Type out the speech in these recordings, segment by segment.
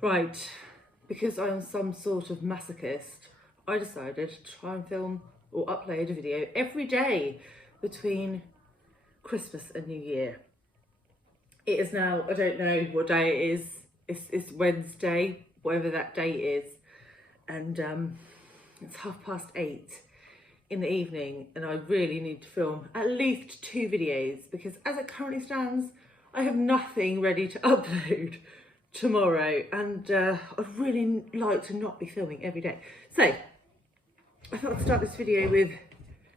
Right, because I'm some sort of masochist, I decided to try and film or upload a video every day between Christmas and New Year. It is now, I don't know what day it is, it's Wednesday, whatever that day is, and it's 8:30 in the evening, and I really need to film at least 2 videos because as it currently stands, I have nothing ready to upload tomorrow, and I'd really like to not be filming every day. So I thought I'd start this video with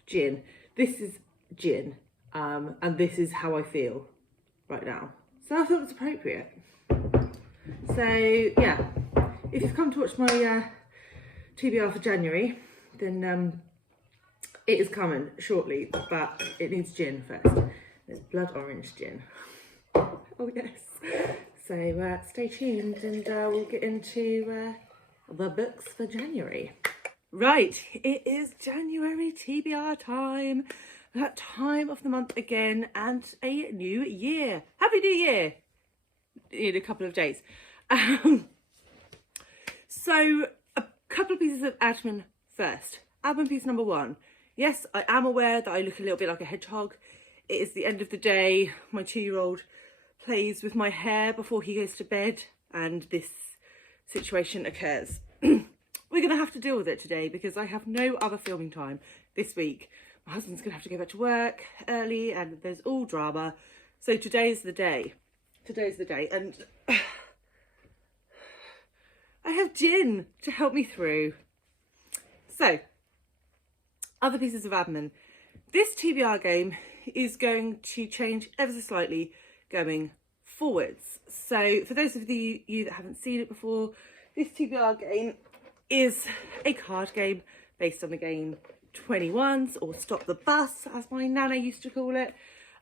gin. This is gin, and this is how I feel right now. So I thought it's appropriate. So yeah, if you've come to watch my TBR for January, then it is coming shortly, but it needs gin first. There's blood orange gin. Oh yes. So stay tuned, and we'll get into the books for January. Right, it is January TBR time. That time of the month again, and a new year. Happy New Year in a couple of days. So a couple of pieces of admin first. Admin piece number 1. Yes, I am aware that I look a little bit like a hedgehog. It is the end of the day. My 2-year-old plays with my hair before he goes to bed, and this situation occurs. We're going to have to deal with it today because I have no other filming time this week. My husband's going to have to go back to work early, and there's all drama. So today's the day. Today's the day, and I have gin to help me through. So, other pieces of admin. This TBR game is going to change ever so slightly going forwards. So for those of you that haven't seen it before, this TBR game is a card game based on the game 21's, or Stop the Bus as my nana used to call it.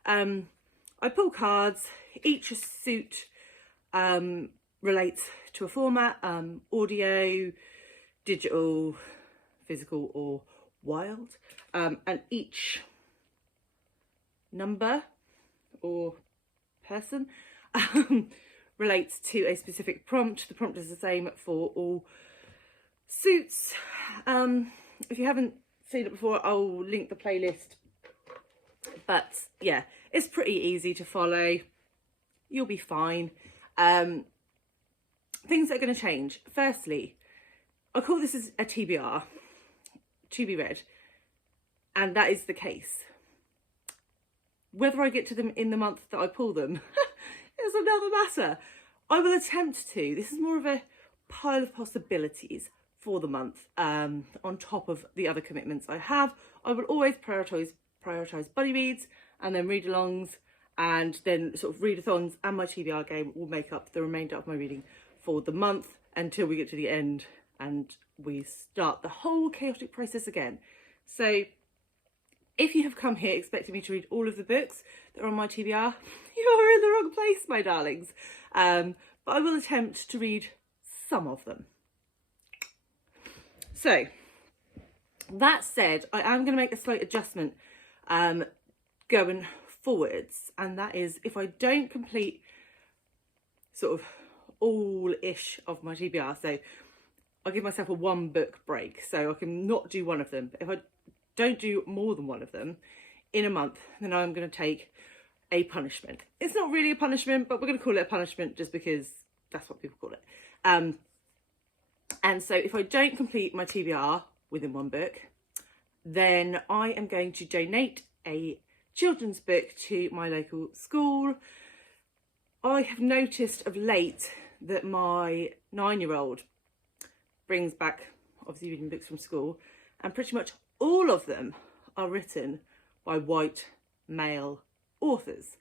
I pull cards. Each suit relates to a format, audio, digital, physical or wild, and each number or person relates to a specific prompt. The prompt is the same for all suits. If you haven't seen it before, I'll link the playlist, but yeah, it's pretty easy to follow. You'll be fine. Things that are going to change. Firstly, I call this as a TBR, to be read, and that is the case. Whether I get to them in the month that I pull them is another matter. I will attempt to. This is more of a pile of possibilities for the month, on top of the other commitments I have. I will always prioritise buddy reads and then read-alongs, and then sort of readathons, and my TBR game will make up the remainder of my reading for the month until we get to the end and we start the whole chaotic process again. So if you have come here expecting me to read all of the books that are on my TBR, you are in the wrong place, my darlings. But I will attempt to read some of them. So, that said, I am going to make a slight adjustment going forwards, and that is if I don't complete sort of all-ish of my TBR, so I'll give myself a 1-book break, so I can not do one of them. But if I don't do more than one of them in a month, then I'm going to take a punishment. It's not really a punishment, but we're going to call it a punishment just because that's what people call it. And so if I don't complete my TBR within 1 book, then I am going to donate a children's book to my local school. I have noticed of late that my 9-year-old brings back, obviously, reading books from school, and pretty much all of them are written by white male authors.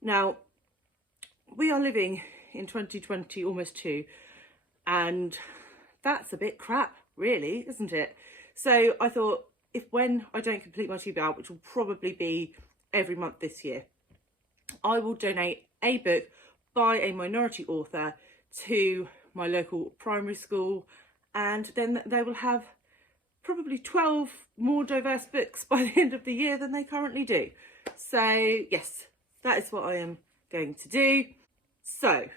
Now, we are living in 2020, almost 2, and that's a bit crap, really, isn't it? So I thought, when I don't complete my TBR, which will probably be every month this year, I will donate a book by a minority author to my local primary school, and then they will have probably 12 more diverse books by the end of the year than they currently do. So yes, that is what I am going to do. So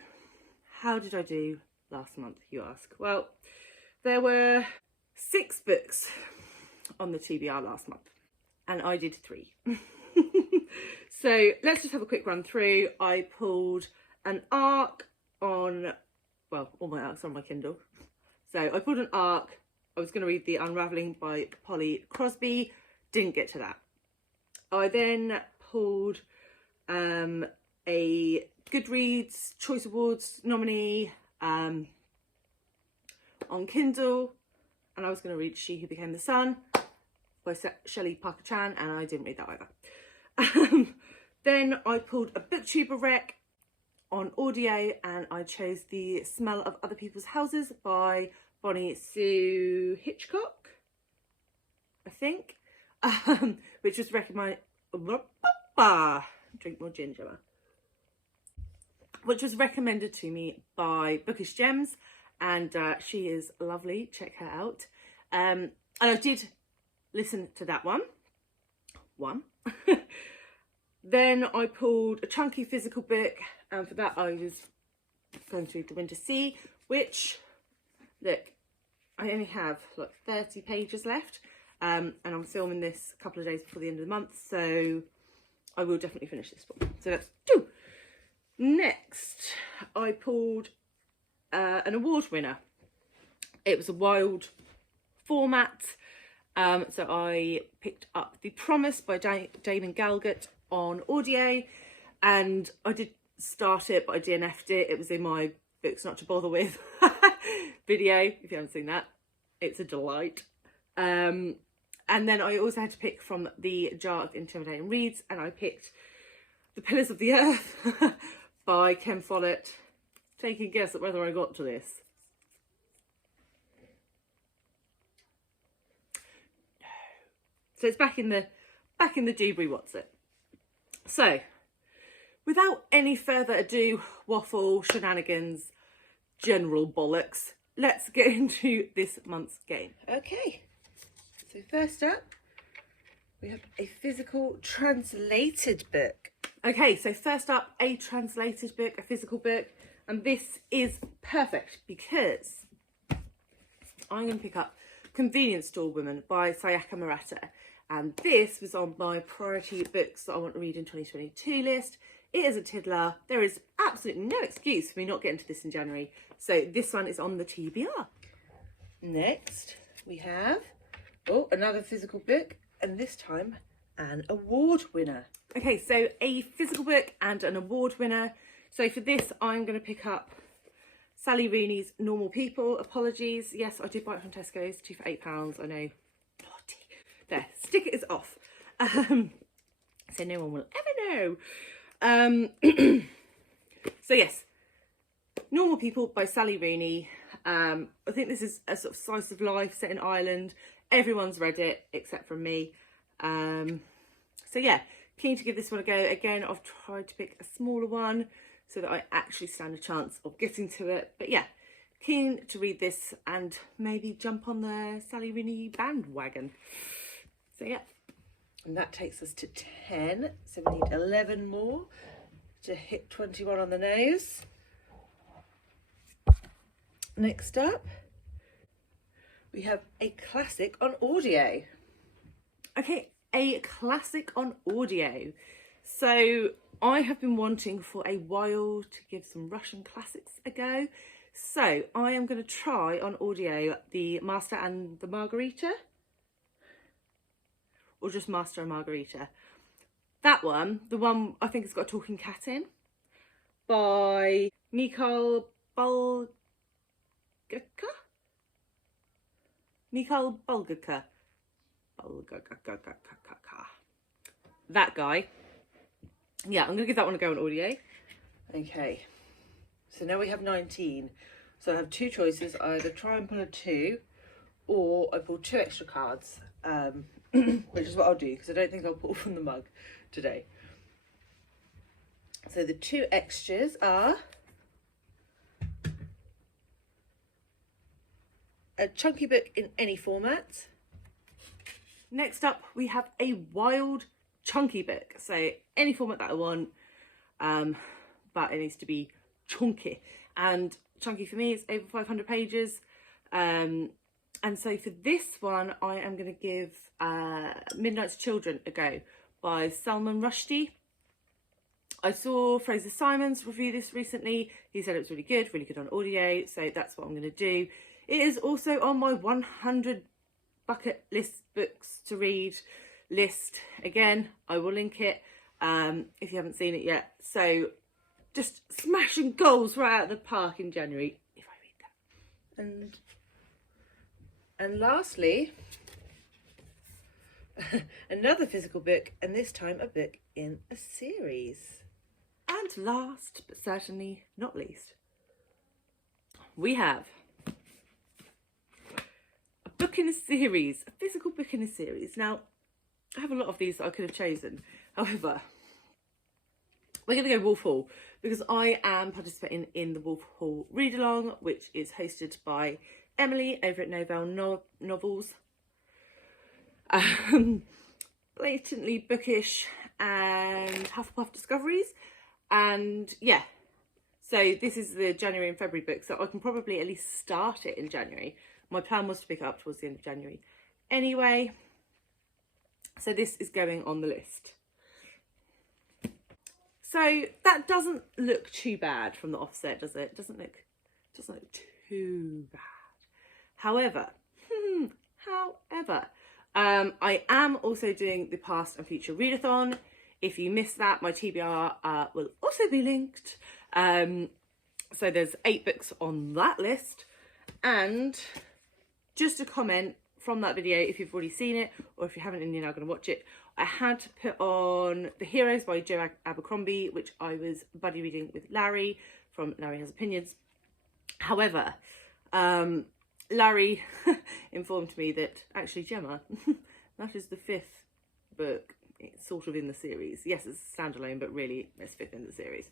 how did I do last month, you ask? Well, there were 6 books on the TBR last month, and I did 3. So let's just have a quick run through. I pulled an arc on, well, all my arcs are on my Kindle. So I pulled an arc. I was going to read the Unravelling by Polly Crosby. Didn't get to that. I then pulled a Goodreads Choice Awards nominee on Kindle, and I was going to read She Who Became the Sun by Shelly Parker-Chan, and I didn't read that either. Then I pulled a booktuber rec on audio, and I chose The Smell of Other People's Houses by Bonnie Sue Hitchcock, I think, which was recommended. Drink more ginger. Which was recommended to me by Bookish Gems, and she is lovely. Check her out. And I did listen to that one. Then I pulled a chunky physical book, and for that I was going to read The Winter Sea, which, look, I only have like 30 pages left, and I'm filming this a couple of days before the end of the month, so I will definitely finish this one. So that's 2. Next, I pulled an award winner. It was a wild format, so I picked up The Promise by Damon Galgut on audio, and I did start it, but I DNF'd it. It was in my books not to bother with video. If you haven't seen that, it's a delight. And then I also had to pick from the jar of intimidating reads, and I picked The Pillars of the Earth by Ken Folett. Take a guess at whether I got to this. No. So it's back in the Dewberry What's It. So, without any further ado, waffle, shenanigans, general bollocks, let's get into this month's game. Okay, so first up, we have a physical translated book. Okay, so first up, a translated book, a physical book, and this is perfect because I'm going to pick up Convenience Store Woman by Sayaka Murata. And this was on my priority books that I want to read in 2022 list. It is a tiddler. There is absolutely no excuse for me not getting to this in January. So this one is on the TBR. Next, we have, another physical book, and this time an award winner. Okay, so a physical book and an award winner. So for this, I'm going to pick up Sally Rooney's Normal People. Apologies. Yes, I did buy it from Tesco's, 2 for £8, I know. There, sticker is off. So no one will ever know. So yes, Normal People by Sally Rooney. I think this is a sort of slice of life set in Ireland. Everyone's read it except for me. So yeah, keen to give this one a go. Again, I've tried to pick a smaller one so that I actually stand a chance of getting to it. But yeah, keen to read this and maybe jump on the Sally Rooney bandwagon. So yeah, and that takes us to 10. So we need 11 more to hit 21 on the nose. Next up, we have a classic on audio. Okay, a classic on audio. So I have been wanting for a while to give some Russian classics a go. So I am going to try on audio The Master and the Margarita. Or just Master and Margarita. That one, the one I think has got a talking cat in, by Mikhail Bulgakov? Mikhail Bulgakov. That guy. Yeah, I'm going to give that one a go on audio. Okay, so now we have 19. So I have 2 choices. I either try and pull a 2, or I pull 2 extra cards. Which is what I'll do, because I don't think I'll pull from the mug today. So the 2 extras are a chunky book in any format. Next up, we have a wild chunky book. So any format that I want, but it needs to be chunky. And chunky for me. It's over 500 pages. And so for this one, I am going to give Midnight's Children a go by Salman Rushdie. I saw Fraser Simon's review this recently. He said it was really good on audio, so that's what I'm going to do. It is also on my 100 bucket list books to read list. Again, I will link it if you haven't seen it yet. So just smashing goals right out of the park in January, if I read that. And lastly, another physical book, and this time a book in a series. And last, but certainly not least, we have a book in a series, a physical book in a series. Now, I have a lot of these that I could have chosen. However, we're going to go Wolf Hall because I am participating in the Wolf Hall read-along, which is hosted by Emily over at Novell Novels. Blatantly bookish and Hufflepuff discoveries. And yeah, so this is the January and February book, so I can probably at least start it in January. My plan was to pick it up towards the end of January anyway. So this is going on the list. So that doesn't look too bad from the offset, does it? Doesn't look too bad. However, I am also doing the past and future readathon. If you missed that, my TBR will also be linked. So there's 8 books on that list. And just a comment from that video, if you've already seen it, or if you haven't and you're now going to watch it, I had to put on The Heroes by Joe Abercrombie, which I was buddy reading with Larry from Larry Has Opinions. However, Larry informed me that actually, Gemma, that is the 5th book. It's sort of in the series. Yes, it's standalone, but really it's 5th in the series.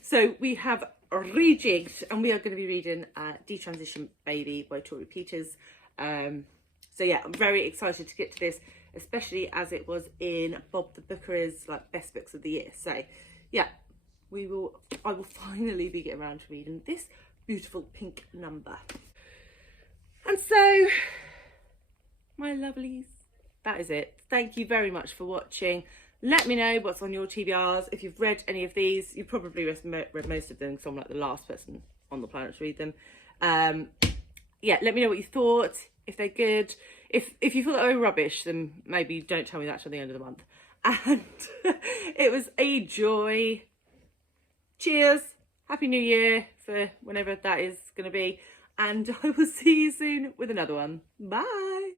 So we have rejigged, and we are going to be reading Detransition Baby by Torrey Peters. So yeah, I'm very excited to get to this, especially as it was in Bob the Booker's like best books of the year. So yeah, I will finally be getting around to reading this beautiful pink number. And so, my lovelies, that is it. Thank you very much for watching. Let me know what's on your TBRs. If you've read any of these, you've probably read most of them because I'm like the last person on the planet to read them. Yeah, let me know what you thought, if they're good. If you thought they were rubbish, then maybe don't tell me that till the end of the month. And it was a joy. Cheers. Happy New Year for whenever that is going to be. And I will see you soon with another one. Bye.